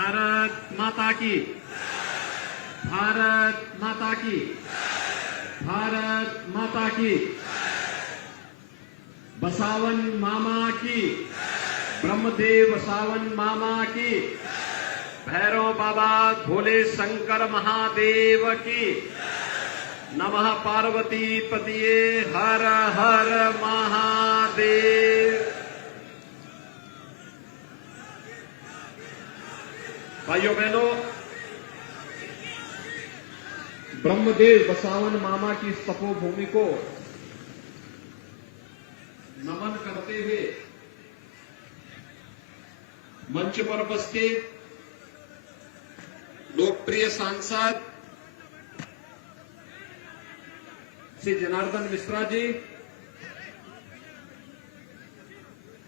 भारत माता की, भारत माता की, भारत माता की, बसावन मामा की, ब्रह्मदेव बसावन मामा की, भैरव बाबा भोले शंकर महादेव की, नमः पार्वती पतिये हर हर महादेव। भाइयों बहनों, ब्रह्मदेव बसावन मामा की इस तपोभूमि को नमन करते हुए मंच पर उपस्थित लोकप्रिय सांसद श्री जनार्दन मिश्रा जी,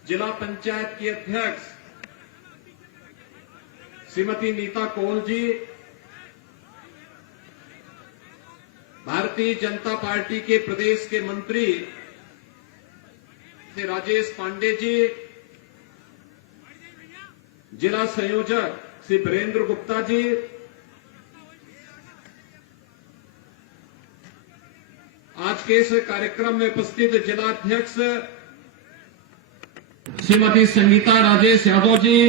जिला पंचायत की अध्यक्ष श्रीमती नीता कौल जी, भारतीय जनता पार्टी के प्रदेश के मंत्री श्री राजेश पांडे जी, जिला संयोजक श्री वीरेंद्र गुप्ता जी, आज के इस कार्यक्रम में उपस्थित जिला अध्यक्ष श्रीमती संगीता राजेश यादव जी,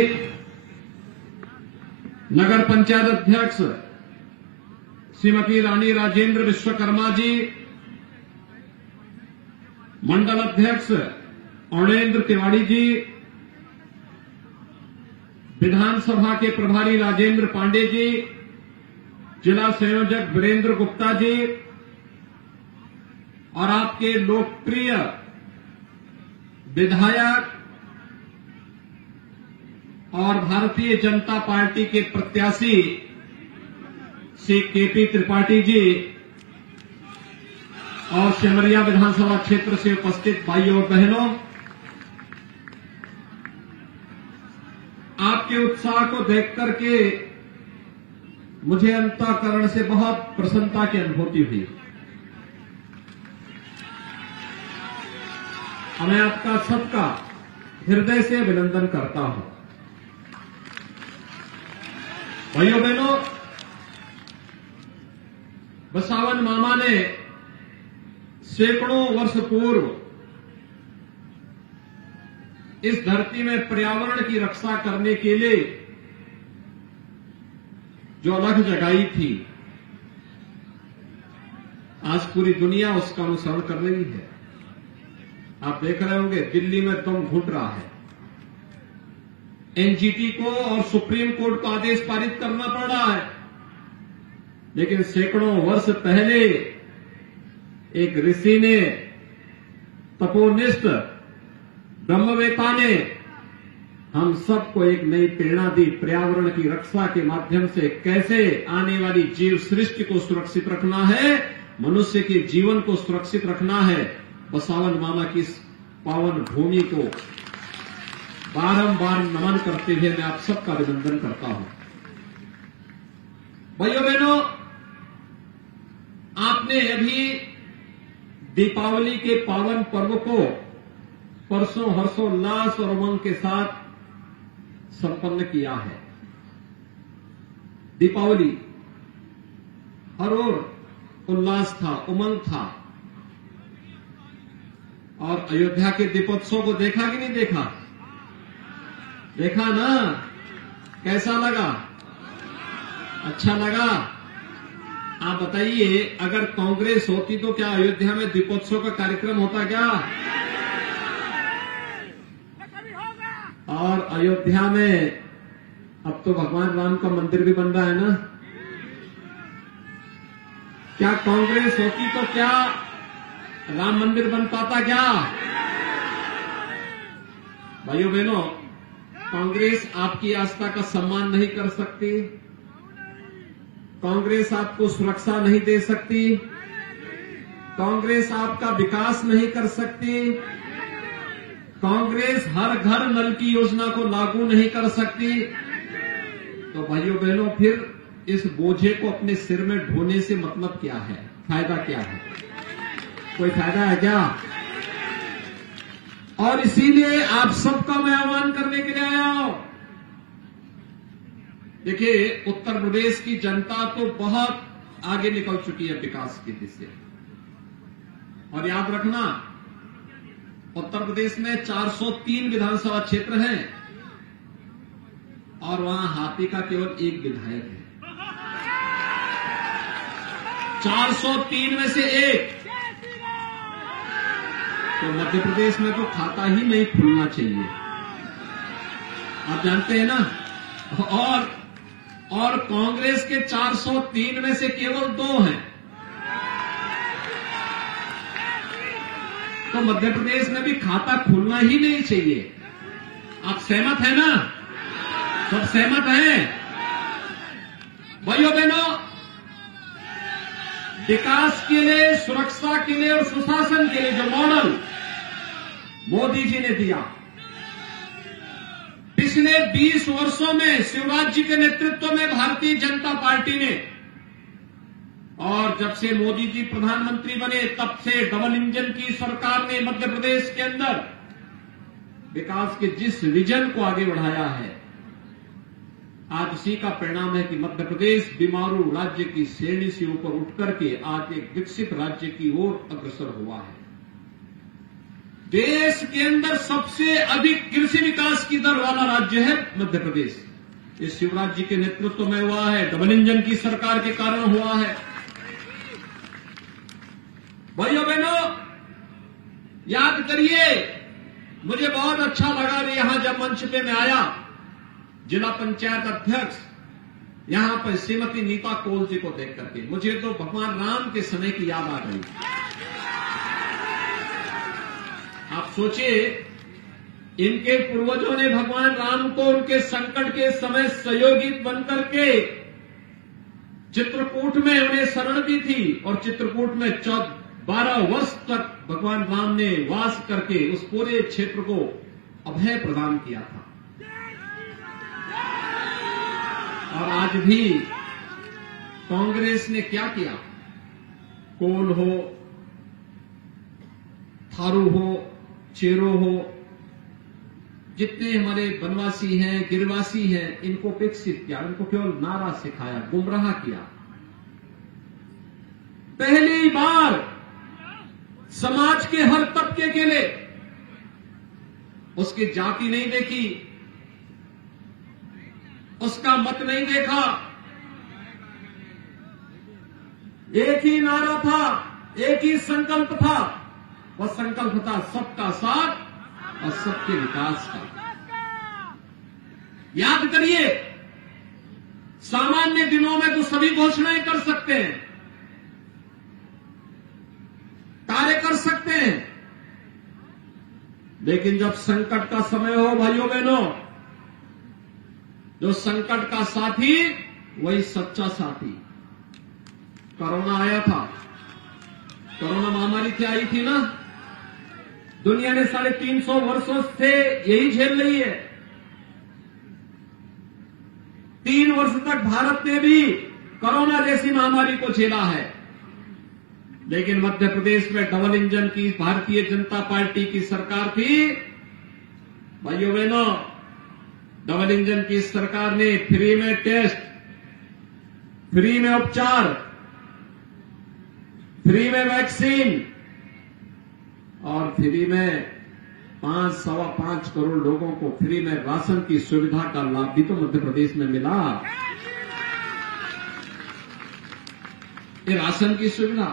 नगर पंचायत अध्यक्ष श्रीमती रानी राजेंद्र विश्वकर्मा जी, मंडल अध्यक्ष अरुणेंद्र तिवारी जी, विधानसभा के प्रभारी राजेंद्र पांडे जी, जिला संयोजक वीरेंद्र गुप्ता जी और आपके लोकप्रिय विधायक और भारतीय जनता पार्टी के प्रत्याशी श्री केपी त्रिपाठी जी और सिमरिया विधानसभा क्षेत्र से उपस्थित भाइयों और बहनों, आपके उत्साह को देख करके मुझे अंतःकरण से बहुत प्रसन्नता की अनुभूति हुई। मैं आपका सबका हृदय से अभिनंदन करता हूं। भाइयों बहनों, बसावन मामा ने सैकड़ों वर्ष पूर्व इस धरती में पर्यावरण की रक्षा करने के लिए जो अलख जगाई थी, आज पूरी दुनिया उसका अनुसरण कर रही है। आप देख रहे होंगे दिल्ली में दम घुट रहा है। एनजीटी को और सुप्रीम कोर्ट को आदेश पारित करना पड़ रहा है, लेकिन सैकड़ों वर्ष पहले एक ऋषि ने, तपोनिष्ठ ब्रह्मवेता ने हम सबको एक नई प्रेरणा दी। पर्यावरण की रक्षा के माध्यम से कैसे आने वाली जीव सृष्टि को सुरक्षित रखना है, मनुष्य के जीवन को सुरक्षित रखना है। बसावन मामा की इस पावन भूमि को बारंबार नमन करते हुए मैं आप सबका अभिनंदन करता हूं। भाइयों बहनों, आपने अभी दीपावली के पावन पर्व को परसों हर्षोल्लास और उमंग के साथ संपन्न किया है। दीपावली हर ओर उल्लास था, उमंग था। और अयोध्या के दीपोत्सव को देखा कि नहीं देखा? देखा ना? कैसा लगा? अच्छा लगा? आप बताइए, अगर कांग्रेस होती तो क्या अयोध्या में दीपोत्सव का कार्यक्रम होता क्या? और अयोध्या में अब तो भगवान राम का मंदिर भी बन रहा है ना? क्या कांग्रेस होती तो क्या राम मंदिर बन पाता क्या? भाइयों बहनों, कांग्रेस आपकी आस्था का सम्मान नहीं कर सकती, कांग्रेस आपको सुरक्षा नहीं दे सकती, कांग्रेस आपका विकास नहीं कर सकती, कांग्रेस हर घर नल की योजना को लागू नहीं कर सकती। तो भाइयों बहनों, फिर इस बोझे को अपने सिर में ढोने से मतलब क्या है? फायदा क्या है? कोई फायदा है क्या? और इसीलिए आप सबका मैं आह्वान करने के लिए आया हूं देखिए, उत्तर प्रदेश की जनता तो बहुत आगे निकल चुकी है विकास की दिशा। और याद रखना, उत्तर प्रदेश में 403 विधानसभा क्षेत्र हैं और वहां हाथी का केवल एक विधायक है। 403 में से एक। तो मध्य प्रदेश में तो खाता ही नहीं खुलना चाहिए, आप जानते हैं ना। और कांग्रेस के 403 में से केवल 2 हैं। तो मध्य प्रदेश में भी खाता खुलना ही नहीं चाहिए। आप सहमत हैं ना? सब सहमत हैं? भाइयों बहनों, विकास के लिए, सुरक्षा के लिए और सुशासन के लिए जो मॉडल मोदी जी ने दिया, पिछले 20 वर्षों में शिवराज जी के नेतृत्व में भारतीय जनता पार्टी ने, और जब से मोदी जी प्रधानमंत्री बने तब से डबल इंजन की सरकार ने मध्य प्रदेश के अंदर विकास के जिस विजन को आगे बढ़ाया है, आज उसी का परिणाम है कि मध्य प्रदेश बीमारू राज्य की श्रेणी से ऊपर उठ करके आज एक विकसित राज्य की ओर अग्रसर हुआ है। देश के अंदर सबसे अधिक कृषि विकास की दर वाला राज्य है मध्य प्रदेश। ये शिवराज जी के नेतृत्व में हुआ है, डबल इंजन की सरकार के कारण हुआ है। भाइयों बहनों, याद करिए, मुझे बहुत अच्छा लगा यहां जब मंच पे मैं आया, जिला पंचायत अध्यक्ष यहां पर श्रीमती नीता कोल जी को देख करके मुझे तो भगवान राम के समय की याद आ गई। आप सोचिए, इनके पूर्वजों ने भगवान राम को उनके संकट के समय सहयोगी बनकर के चित्रकूट में उन्हें शरण दी थी और चित्रकूट में 12 वर्ष तक भगवान राम ने वास करके उस पूरे क्षेत्र को अभय प्रदान किया था। और आज भी कांग्रेस ने क्या किया? कोल हो, थारू हो, चेरो हो, जितने हमारे वनवासी हैं, गिरवासी हैं, इनको विकसित किया, इनको केवल नारा सिखाया, गुमराह किया। पहली बार समाज के हर तबके के लिए उसकी जाति नहीं देखी, उसका मत नहीं देखा, एक ही नारा था, एक ही संकल्प था। वह संकल्प था सबका साथ और सबके विकास का। याद करिए, सामान्य दिनों में तो सभी घोषणाएं कर सकते हैं, कार्य कर सकते हैं, लेकिन जब संकट का समय हो भाइयों बहनों, जो संकट का साथी वही सच्चा साथी। कोरोना आया था, कोरोना महामारी क्या आई थी ना, दुनिया ने 350 वर्षों से यही झेल रही है। 3 वर्ष तक भारत ने भी कोरोना जैसी महामारी को झेला है, लेकिन मध्य प्रदेश में डबल इंजन की भारतीय जनता पार्टी की सरकार थी। भाइयों बहनों, डबल इंजन की सरकार ने फ्री में टेस्ट, फ्री में उपचार, फ्री में वैक्सीन और फ्री में 5-5.25 करोड़ लोगों को फ्री में राशन की सुविधा का लाभ भी तो मध्य प्रदेश में मिला। ये राशन की सुविधा,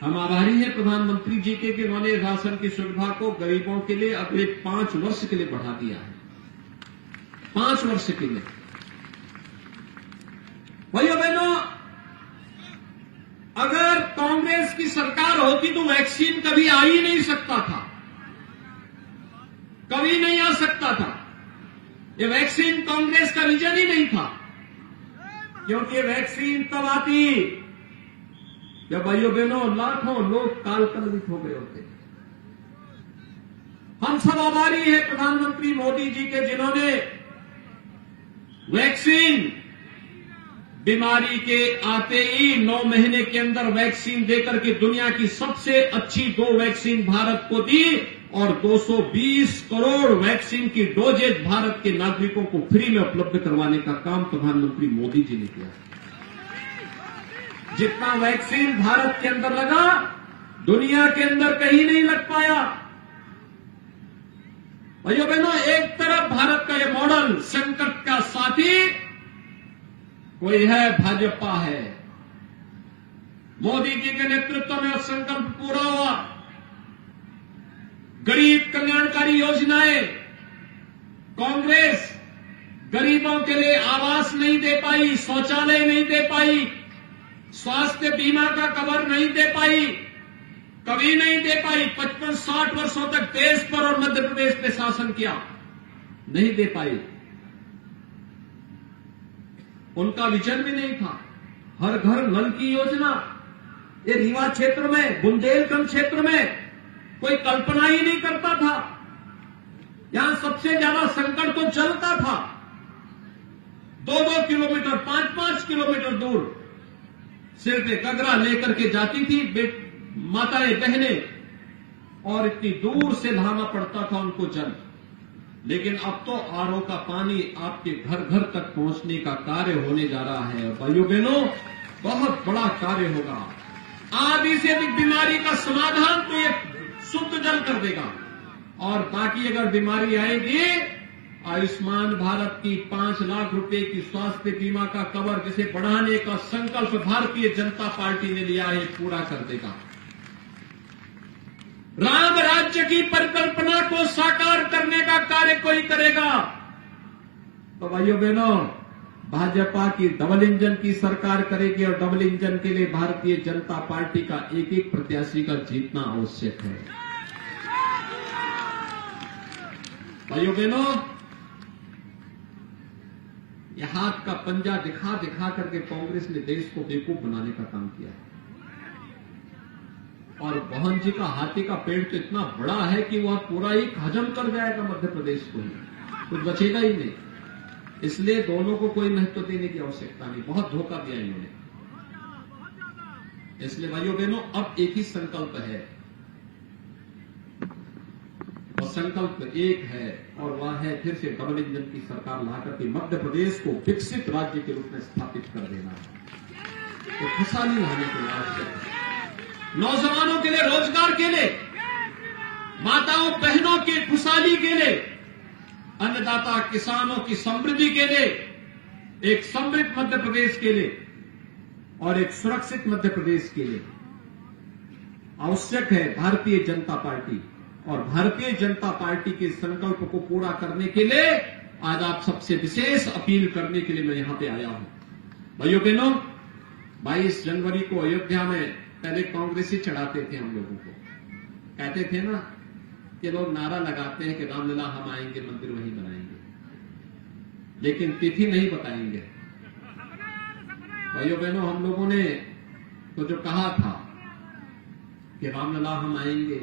हम आभारी हैं प्रधानमंत्री जी के कि उन्होंने राशन की सुविधा को गरीबों के लिए अगले 5 वर्ष के लिए बढ़ा दिया है। 5 वर्ष के लिए। भाइयों बहनों, अगर कांग्रेस की सरकार होती तो वैक्सीन कभी आ ही नहीं सकता था, कभी नहीं आ सकता था। ये वैक्सीन कांग्रेस का विजन ही नहीं था, क्योंकि वैक्सीन तब आती जब भाइयों बहनों लाखों लोग कालकलवित हो गए होते। हम सब आभारी हैं प्रधानमंत्री मोदी जी के, जिन्होंने वैक्सीन बीमारी के आते ही 9 महीने के अंदर वैक्सीन देकर के दुनिया की सबसे अच्छी 2 वैक्सीन भारत को दी और 220 करोड़ वैक्सीन की डोजेज भारत के नागरिकों को फ्री में उपलब्ध करवाने का काम प्रधानमंत्री मोदी जी ने किया। जितना वैक्सीन भारत के अंदर लगा, दुनिया के अंदर कहीं नहीं लग पाया। भाइयों बहनों, एक तरफ भारत का ये मॉडल संकट का साथी कोई है, भाजपा है। मोदी जी के नेतृत्व में संकल्प पूरा हुआ। गरीब कल्याणकारी योजनाएं, कांग्रेस गरीबों के लिए आवास नहीं दे पाई, शौचालय नहीं दे पाई, स्वास्थ्य बीमा का कवर नहीं दे पाई, कभी नहीं दे पाई। 55-60 वर्षों तक देश पर और मध्य प्रदेश पे शासन किया, नहीं दे पाई। उनका विजन भी नहीं था। हर घर नल की योजना, ये रीवा क्षेत्र में, बुंदेलखंड क्षेत्र में कोई कल्पना ही नहीं करता था। यहां सबसे ज्यादा संकट तो जल का था। 2-2 किलोमीटर, 5-5 किलोमीटर दूर सिर पे गगरा लेकर के जाती थी माताएं बहनें, और इतनी दूर से लाना पड़ता था उनको जल। लेकिन अब तो आरओ का पानी आपके घर घर तक पहुंचने का कार्य होने जा रहा है। और भाइयों बहनों, बहुत बड़ा कार्य होगा। आधी से अधिक बीमारी का समाधान तो ये शुद्ध जल कर देगा। और बाकी अगर बीमारी आएगी, आयुष्मान भारत की 5 लाख रुपए की स्वास्थ्य बीमा का कवर जिसे बढ़ाने का संकल्प भारतीय जनता पार्टी ने लिया है, पूरा कर देगा। राम राज्य की परिकल्पना को साकार करने का कार्य कोई करेगा। तो भाइयों बहनों, भाजपा की डबल इंजन की सरकार करेगी, और डबल इंजन के लिए भारतीय जनता पार्टी का एक एक प्रत्याशी का जीतना आवश्यक है। भाइयों बहनों, यह हाथ का पंजा दिखा दिखा करके कांग्रेस ने देश को बेवकूफ बनाने का काम किया है। और मोहन जी का हाथी का पेड़ तो इतना बड़ा है कि वह पूरा ही हजम कर जाएगा मध्य प्रदेश को ही, कुछ बचेगा ही नहीं। इसलिए दोनों को कोई महत्व देने की आवश्यकता नहीं। बहुत धोखा दिया इन्होंने। इसलिए भाइयों बहनों, अब एक ही संकल्प है, और संकल्प एक है, और वह है फिर से डबल इंजन की सरकार लाकर के मध्य प्रदेश को विकसित राज्य के रूप में स्थापित कर देना है। तो खुशहाली लाने के लिए आवश्यक है। नौजवानों के लिए, रोजगार के लिए, माताओं बहनों की खुशहाली के लिए, अन्नदाता किसानों की समृद्धि के लिए, एक समृद्ध मध्य प्रदेश के लिए और एक सुरक्षित मध्य प्रदेश के लिए आवश्यक है भारतीय जनता पार्टी। और भारतीय जनता पार्टी के संकल्प को पूरा करने के लिए आज आप सबसे विशेष अपील करने के लिए मैं यहां पे आया हूं। भाइयों बहनों, 22 जनवरी को अयोध्या में पहले कांग्रेस ही चढ़ाते थे हम लोगों को। कहते थे ना कि लोग नारा लगाते हैं कि रामलला हम आएंगे, मंदिर वहीं बनाएंगे, लेकिन तिथि नहीं बताएंगे। भाइयों बहनों, हम लोगों ने तो जो कहा था कि रामलला हम आएंगे,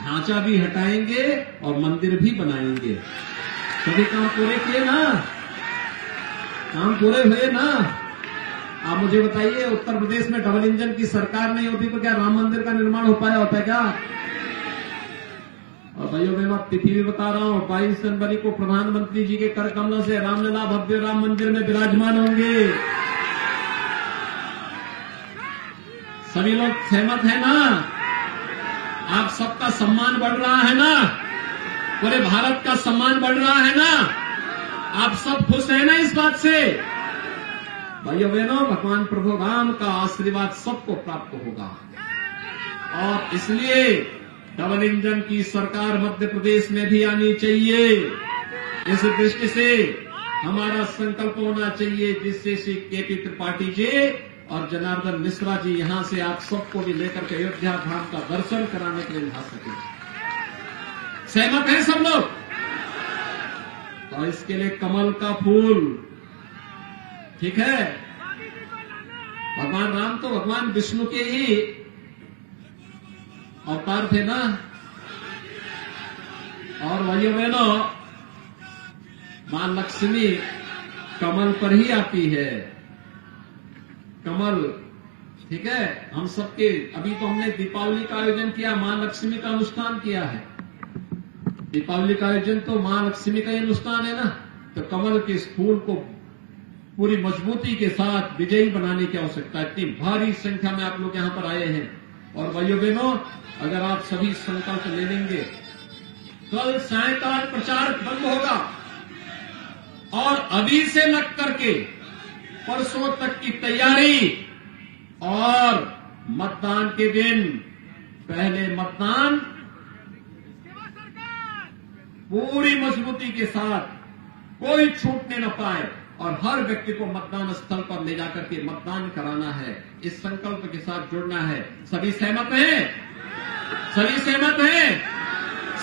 ढांचा भी हटाएंगे और मंदिर भी बनाएंगे, सभी काम पूरे किए ना? काम पूरे हुए ना? आप मुझे बताइए, उत्तर प्रदेश में डबल इंजन की सरकार नहीं होती तो क्या राम मंदिर का निर्माण हो पाया होता है क्या? और भाइयों बहनों, तिथि भी बता रहा हूं, 22 जनवरी को प्रधानमंत्री जी के कर कमलों से रामलला भव्य राम मंदिर में विराजमान होंगे। सभी लोग सहमत है ना? आप सबका सम्मान बढ़ रहा है ना? पूरे भारत का सम्मान बढ़ रहा है ना? आप सब खुश है ना इस बात से? भाइयों बहनों, भगवान प्रभु राम का आशीर्वाद सबको प्राप्त होगा। और इसलिए डबल इंजन की सरकार मध्य प्रदेश में भी आनी चाहिए। इस दृष्टि से हमारा संकल्प होना चाहिए, जिससे श्री केपी त्रिपाठी जी और जनार्दन मिश्रा जी यहां से आप सबको भी लेकर के अयोध्या धाम का दर्शन कराने के लिए ला सके। सहमत हैं सब लोग? तो इसके लिए कमल का फूल, ठीक है? भगवान राम तो भगवान विष्णु के ही अवतार थे ना? और भाइयों बहनों, मां लक्ष्मी कमल पर ही आती है। कमल ठीक है, हम सबके अभी तो हमने दीपावली का आयोजन किया, मां लक्ष्मी का अनुष्ठान किया है। दीपावली का आयोजन तो मां लक्ष्मी का ही अनुष्ठान है ना, तो कमल के इस फूल को पूरी मजबूती के साथ विजयी बनाने की आवश्यकता है। इतनी भारी संख्या में आप लोग यहां पर आए हैं, और भाइयों बहनों, अगर आप सभी संकल्प ले लेंगे, कल सायंकाल प्रचार बंद होगा, और अभी से लग करके परसों तक की तैयारी, और मतदान के दिन पहले मतदान पूरी मजबूती के साथ, कोई छूटने न पाए, और हर व्यक्ति को मतदान स्थल पर ले जाकर के मतदान कराना है। इस संकल्प के साथ जुड़ना है। सभी सहमत हैं? सभी सहमत हैं?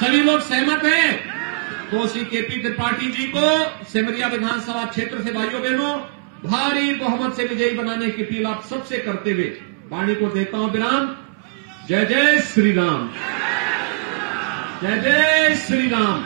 सभी लोग सहमत हैं? तो श्री केपी त्रिपाठी जी को सिमरिया विधानसभा क्षेत्र से भाइयों बहनों भारी बहुमत से विजयी बनाने की अपील आप सबसे करते हुए वाणी को देता हूं विराम। जय जय श्री राम, जय जय श्री राम।